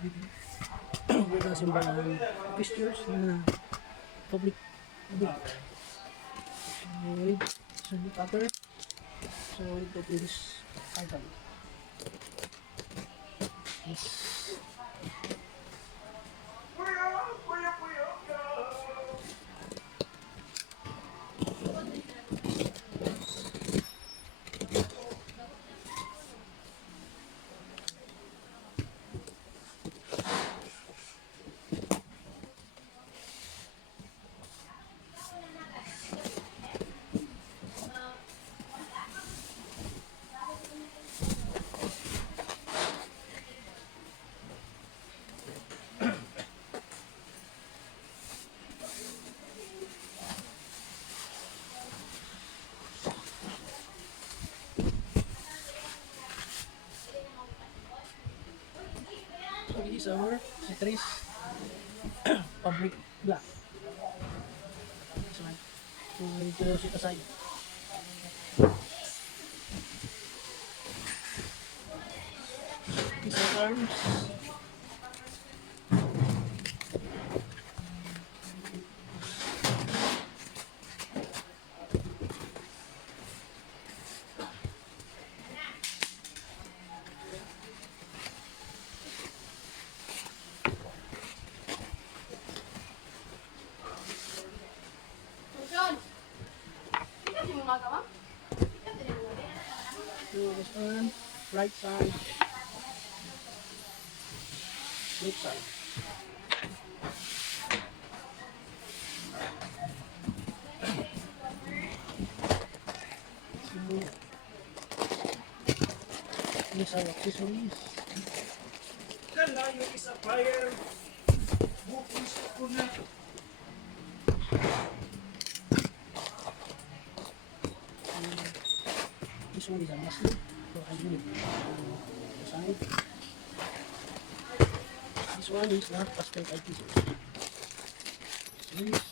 with the simbahan pictures na public book. So the cover. So it is item. Yes. So this is our Seatrest fabric black. This one. So we close it aside. These are arms. So this arm, right side, left side. So these are accessories. Kala yung isa fire. Bukis ko na. This one is a muscle. So I do it side. This one is not plastic IPC. This.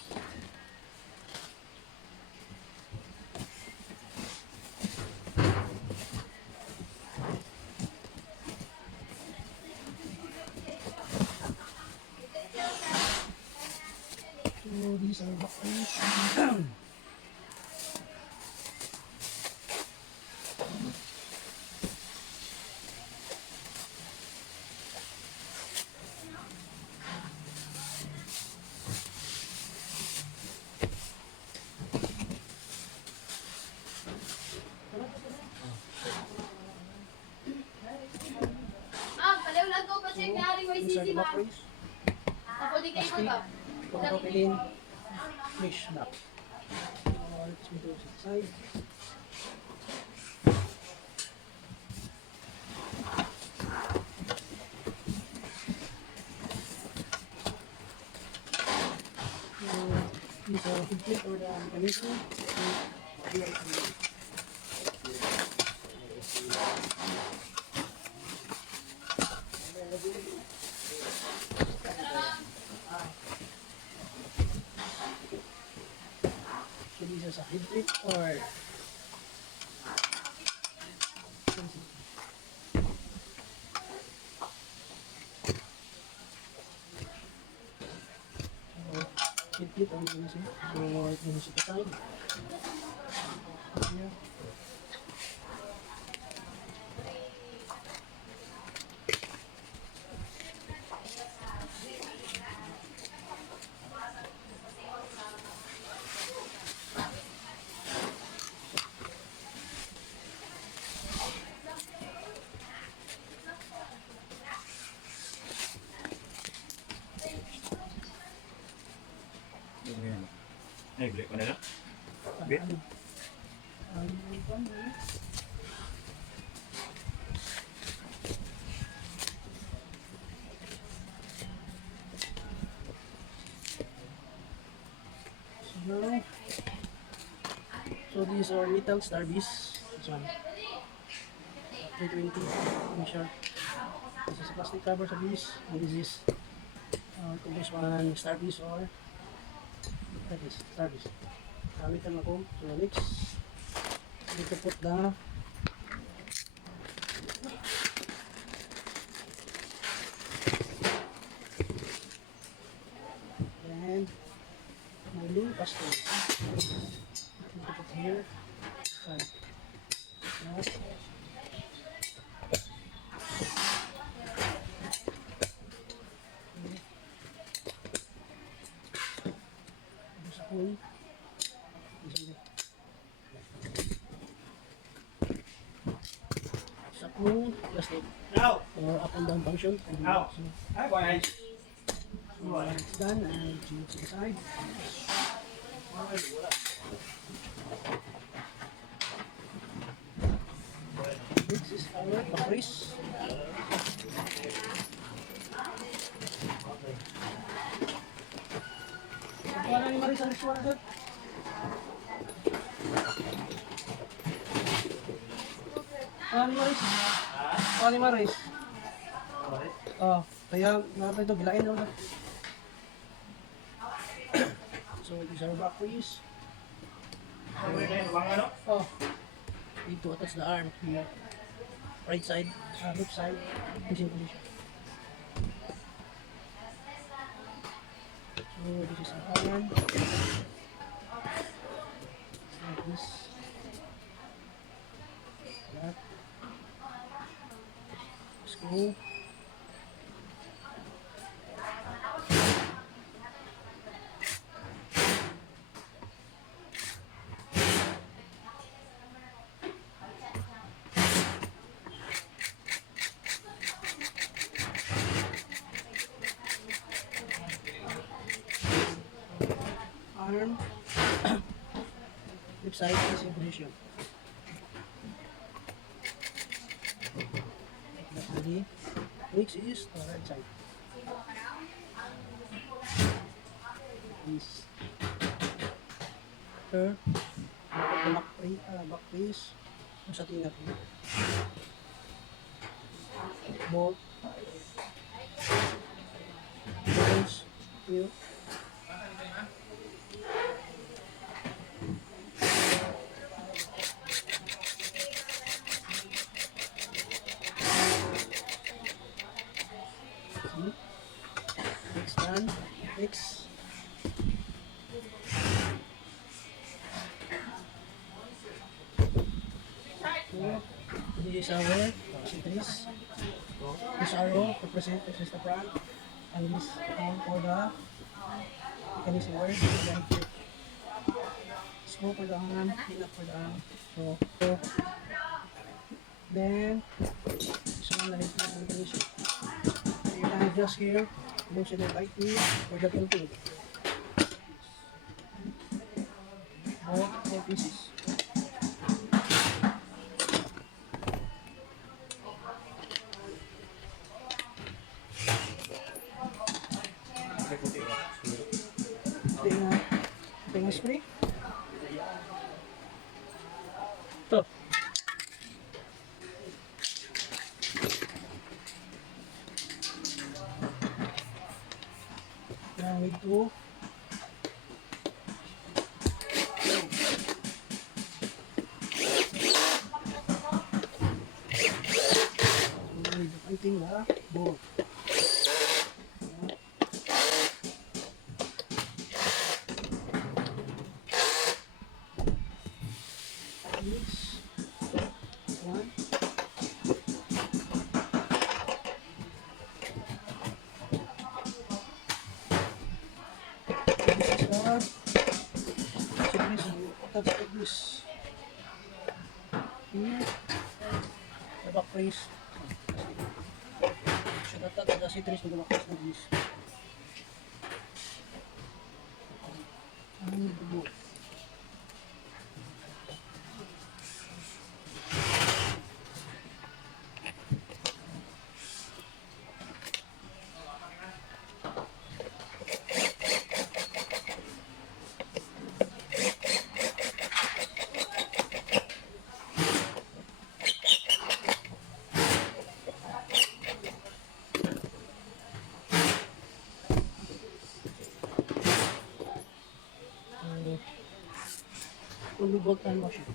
So these are buckles. These are the buckles. Plastic. Polypropylene mesh wrap. Let's do it inside. These are complete or the mechanism. So this is a head clip or head clip ang mechanism. So it goes to the side. Here. Ay, balik ko na lang. Bit. So these are metal starbies. This one. 320 short. This is plastic cover sa this. And this is this one starbies or that is starbies. Gamitan ako. So next, we need to put the faster. Put it here. Side. That. Sa pool. Sa pool, plastic. Now. Or up and down function. Now. So, Ay, boy. when it's done, I'll change the side. This is our backrest. Wala ni Maris ang restaurant doon. Wala ni Maris. Wala ni Maris. Oh, kaya natin ito, gilain na ulit. So, these are backrest. Oh, need to attach the arm here. Right side, left side, facing position. So, this is the iron. Like this. That. Screw. Arm. Left side facing position. That's ready. Next is the right side. This. After, back face. Kung sa tingnan ko. Bolt. Bolts. Here. Next done. Next. So, this is our Seatrest. This arrow represents the front, and this for the mechanism where the screw for the arm, pin up for the arm. So then this one na rin the mechanism. You can adjust here, motion it lightly for the tilting. Both 4 pieces. Tingnan spray. Ito. Now we do fighting the board. One. This here, the backrest. Should attach the Seatrest to the backrest like this. And the bolt. Only bolt and washer.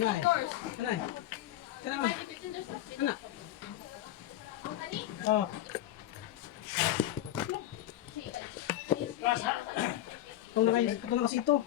Kanay. Kanay. Kanay man. Kana. Oh. Ito na kasi ito.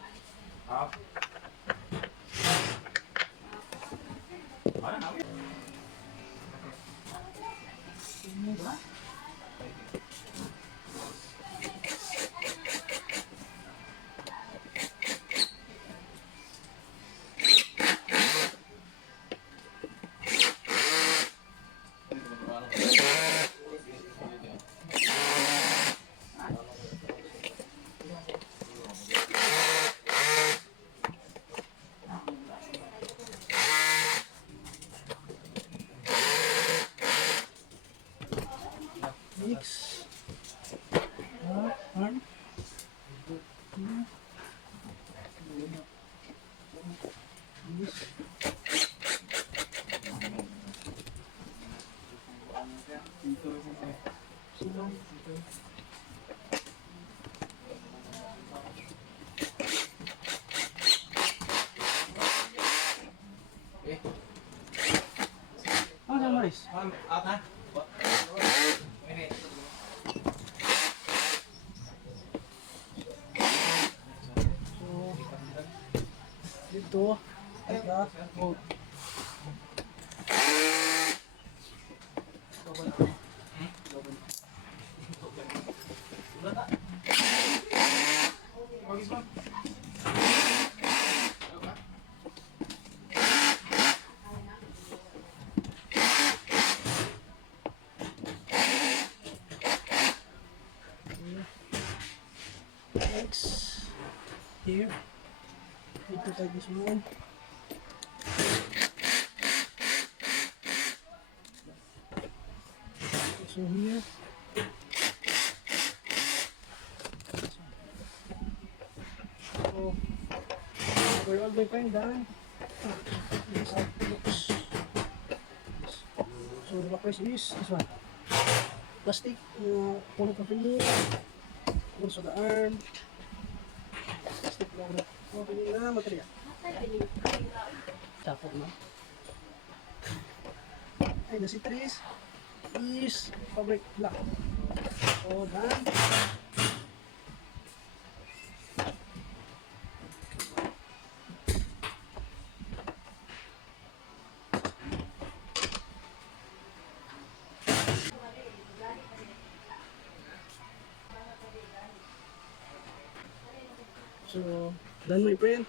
Mix. Arm. Mix. Ano yung mais? So, dito, ito, oh. Next, here, ito tayo this one. So here, so we're all my friend done. This is how it looks. So the backrest is this one, plastic, polypropylene, also the arm, plastic polypropylene na material. Tapos na. Ay, the Seatrest is fabric black. So done. So, done my friend.